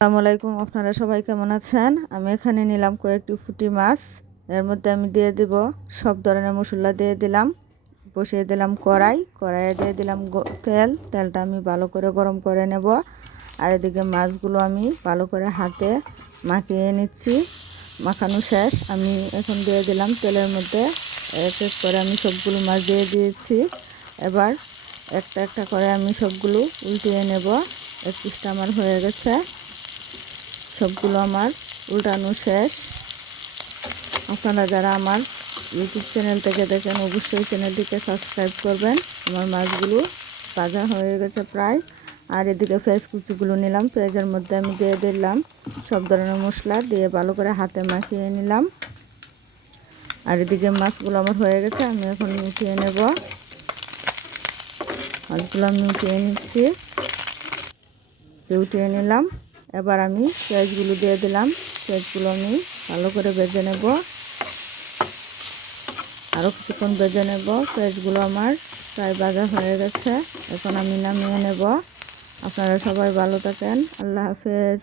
আসসালামু আলাইকুম। আপনারা সবাই কেমন আছেন? আমি এখানে নিলাম কয়েকটি পুঁটি মাছ। এর মধ্যে আমি দিয়ে দিব সব ধরনের মশলা দিয়ে দিলাম। বসিয়ে দিলাম কড়াইয়ে দিয়ে দিলাম তেলটা আমি ভালো করে গরম করে নেব। আর এদিকে মাছগুলো আমি ভালো করে হাতে মাখিয়ে নিচ্ছি। মাখানো শেষ, আমি এখন দিয়ে দিলাম তেলের মধ্যে। এক এক করে আমি সবগুলো মাছ দিয়ে দিয়েছি। এবার একটা একটা করে আমি সবগুলো উল্টিয়ে নেব। এক পিসটা আমার হয়ে গেছে, সবগুলো আমার উল্টানো শেষ। আপনারা যারা আমার ইউটিউব চ্যানেল থেকে দেখেন অবশ্যই চ্যানেলটিকে সাবস্ক্রাইব করবেন। আমার মাছগুলো ভাজা হয়ে গেছে প্রায়। আর এদিকে পেঁয়াজ কুচিগুলো নিলাম, পেঁয়াজের মধ্যে আমি দিয়ে দিলাম সব ধরনের মশলা দিয়ে ভালো করে হাতে মাখিয়ে নিলাম। আর এদিকে মাছগুলো আমার হয়ে গেছে, আমি এখন উঠিয়ে নেব। মাছগুলো আমি উঠিয়ে নিচ্ছি, উঠিয়ে নিলাম। এবার আমি পেঁয়াজগুলো দিয়ে দিলাম। পেঁয়াজগুলো আমি ভালো করে ভেজে নেব, আরও কিছুক্ষণ ভেজে নেব। পেঁয়াজগুলো আমার প্রায় ভাজা হয়ে গেছে, এখন আমি নামিয়ে নেব। আপনারা সবাই ভালো থাকেন। আল্লাহ হাফেজ।